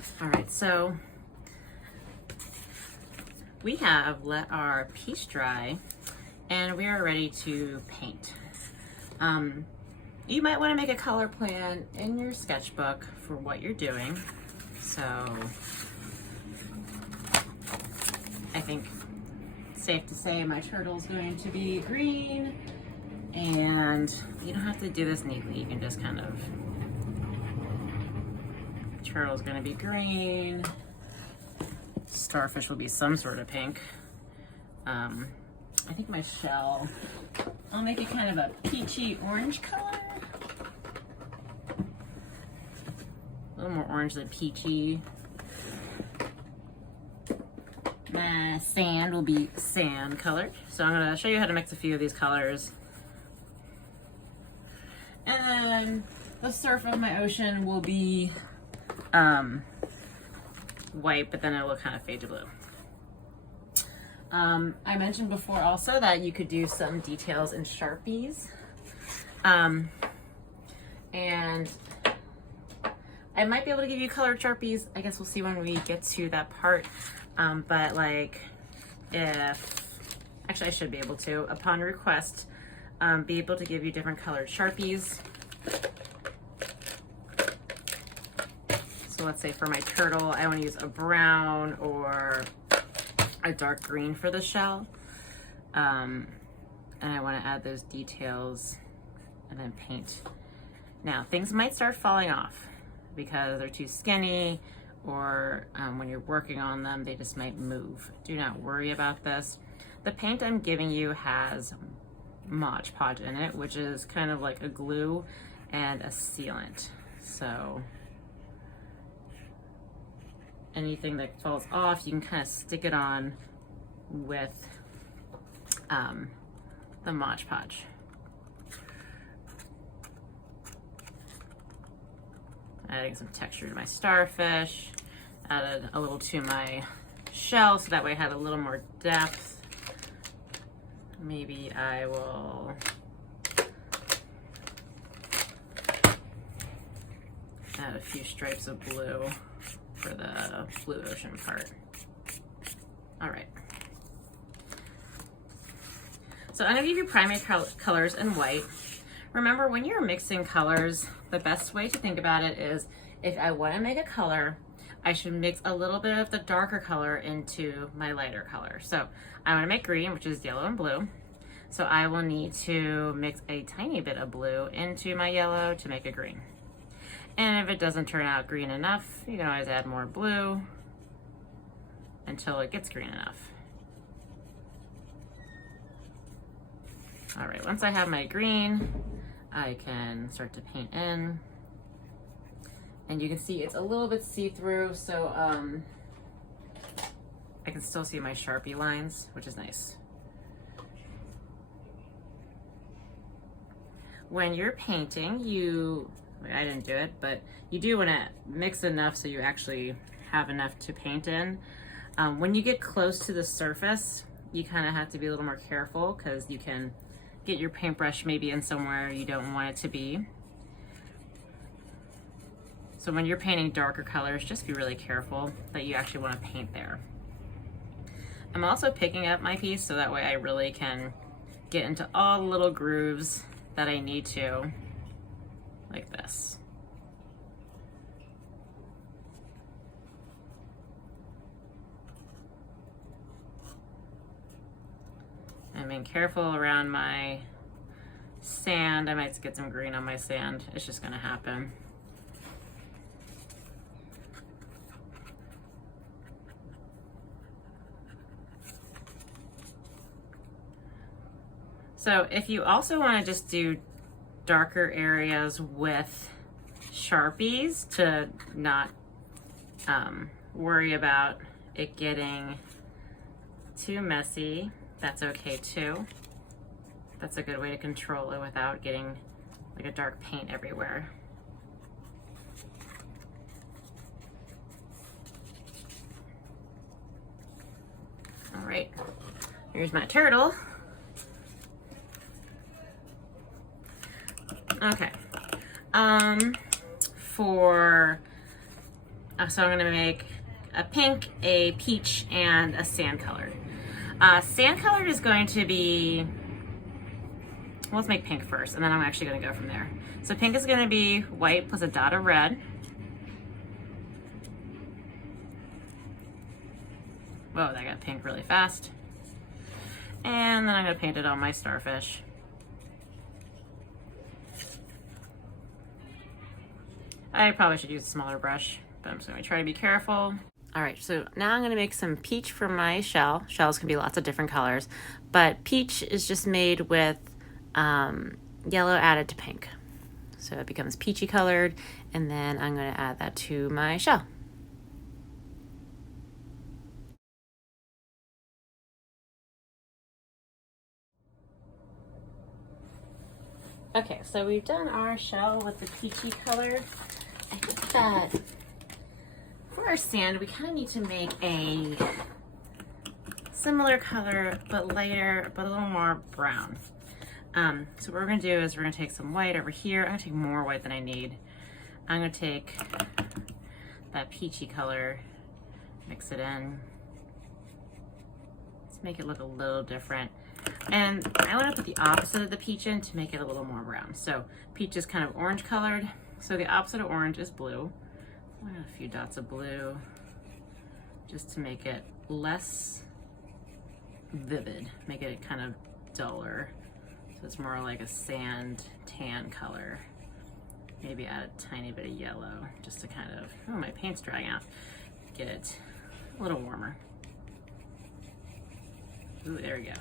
All right, so we have let our piece dry and we are ready to paint. You might want to make a color plan in your sketchbook for what you're doing. So I think it's safe to say my turtle's going to be green, and you don't have to do this neatly. You can just kind of, turtle's going to be green, starfish will be some sort of pink. I think my shell, I'll make it kind of a peachy orange color. A little more orange than peachy. My sand will be sand colored. So I'm gonna show you how to mix a few of these colors. And then the surf of my ocean will be white, but then it will kind of fade to blue. I mentioned before also that you could do some details in Sharpies. And I might be able to give you colored Sharpies. I guess we'll see when we get to that part. But like actually I should be able to, upon request, be able to give you different colored Sharpies. So let's say for my turtle, I want to use a brown or a dark green for the shell. And I want to add those details and then paint. Now, things might start falling off because they're too skinny, or when you're working on them, they just might move. Do not worry about this. The paint I'm giving you has Mod Podge in it, which is kind of like a glue and a sealant. So anything that falls off, you can kind of stick it on with the Mod Podge. Adding some texture to my starfish, added a little to my shell so that way I had a little more depth. Maybe I will add a few stripes of blue for the blue ocean part. All right. So I'm gonna give you primary colors in white. Remember, when you're mixing colors, the best way to think about it is, if I want to make a color, I should mix a little bit of the darker color into my lighter color. So I want to make green, which is yellow and blue. So I will need to mix a tiny bit of blue into my yellow to make a green. And if it doesn't turn out green enough, you can always add more blue until it gets green enough. All right, once I have my green, I can start to paint in. And you can see it's a little bit see-through, so I can still see my Sharpie lines, which is nice. When you're painting, I didn't do it, but you do want to mix enough so you actually have enough to paint in. When you get close to the surface, you kind of have to be a little more careful because you can get your paintbrush maybe in somewhere you don't want it to be. So when you're painting darker colors, just be really careful that you actually want to paint there. I'm also picking up my piece so that way I really can get into all the little grooves that I need to, like this. I'm being careful around my sand. I might get some green on my sand. It's just gonna happen. So if you also want to just do darker areas with Sharpies to not worry about it getting too messy, that's okay too. That's a good way to control it without getting like a dark paint everywhere. All right, here's my turtle. Okay, for So I'm gonna make a pink, a peach, and a sand colored. Sand colored is going to be, well, let's make pink first, and then I'm actually gonna go from there. So pink is gonna be white plus a dot of red. Whoa, that got pink really fast. And then I'm gonna paint it on my starfish. I probably should use a smaller brush, but I'm just gonna try to be careful. All right, so now I'm gonna make some peach for my shell. Shells can be lots of different colors, but peach is just made with yellow added to pink. So it becomes peachy colored, and then I'm gonna add that to my shell. Okay, so we've done our shell with the peachy color. I think that for our sand, we kind of need to make a similar color, but lighter, but a little more brown. So what we're gonna do is we're gonna take some white over here. I'm gonna take more white than I need. I'm gonna take that peachy color, mix it in. Let's make it look a little different. And I want to put the opposite of the peach in to make it a little more brown. So peach is kind of orange colored. So the opposite of orange is blue. I got a few dots of blue just to make it less vivid, make it kind of duller. So it's more like a sand tan color. Maybe add a tiny bit of yellow just to kind of, oh, my paint's drying out. Get it a little warmer. Ooh, there we go.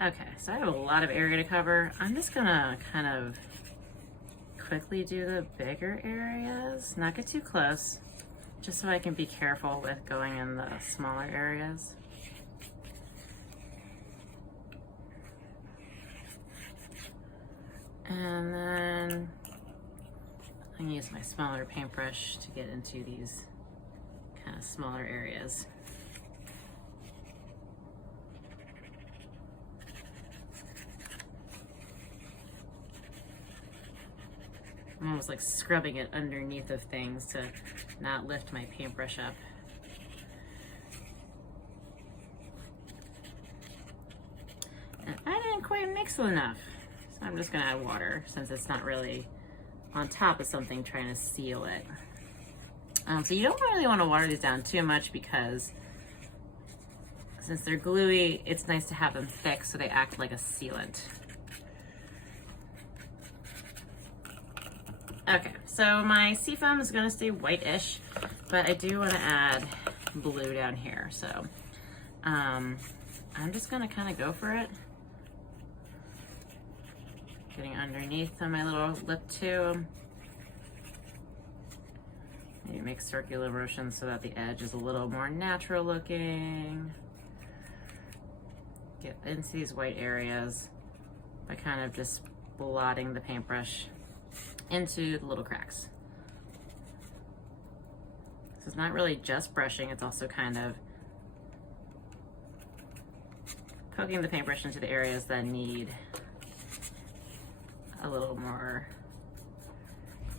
Okay, so I have a lot of area to cover. I'm just gonna kind of quickly do the bigger areas, not get too close, just so I can be careful with going in the smaller areas. And then I'm gonna use my smaller paintbrush to get into these kind of smaller areas. I'm almost like scrubbing it underneath of things to not lift my paintbrush up. And I didn't quite mix it enough, so I'm just gonna add water since it's not really on top of something trying to seal it. So you don't really want to water these down too much because since they're gluey, it's nice to have them thick so they act like a sealant. Okay, so my seafoam is gonna stay whitish, but I do wanna add blue down here. So I'm just gonna kind of go for it. Getting underneath on my little lip tube. Maybe make circular motions so that the edge is a little more natural looking. Get into these white areas by kind of just blotting the paintbrush into the little cracks. So it's not really just brushing, it's also kind of poking the paintbrush into the areas that need a little more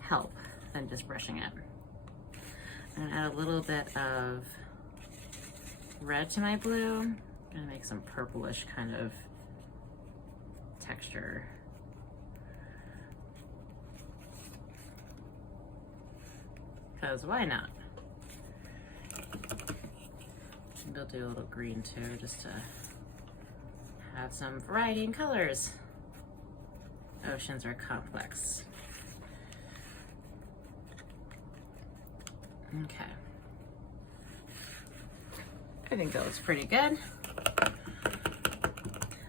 help than just brushing it. I'm gonna add a little bit of red to my blue. I'm gonna make some purplish kind of texture. Because why not? Maybe I'll do a little green too, just to have some variety in colors. Oceans are complex. Okay. I think that looks pretty good.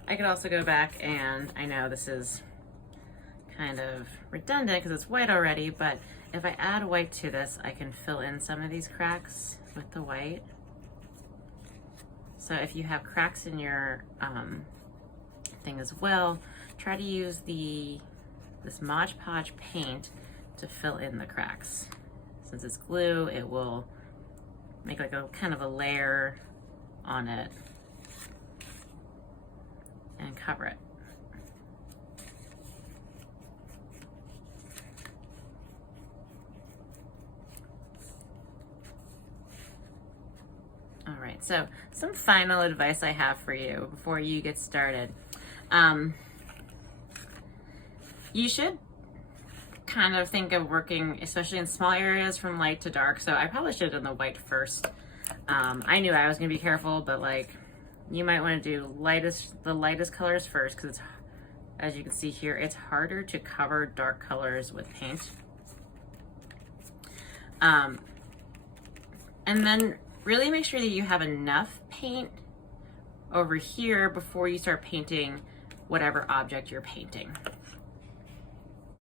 I could also go back and I know this is kind of redundant because it's white already, but if I add white to this, I can fill in some of these cracks with the white. So if you have cracks in your thing as well, try to use this Mod Podge paint to fill in the cracks. Since it's glue, it will make like a kind of a layer on it and cover it. right, so some final advice I have for you before you get started. You should kind of think of working, especially in small areas, from light to dark. So I probably should have done the white first. I knew I was gonna be careful, but like, you might want to do the lightest colors first, because as you can see here, it's harder to cover dark colors with paint. And then really make sure that you have enough paint over here before you start painting whatever object you're painting.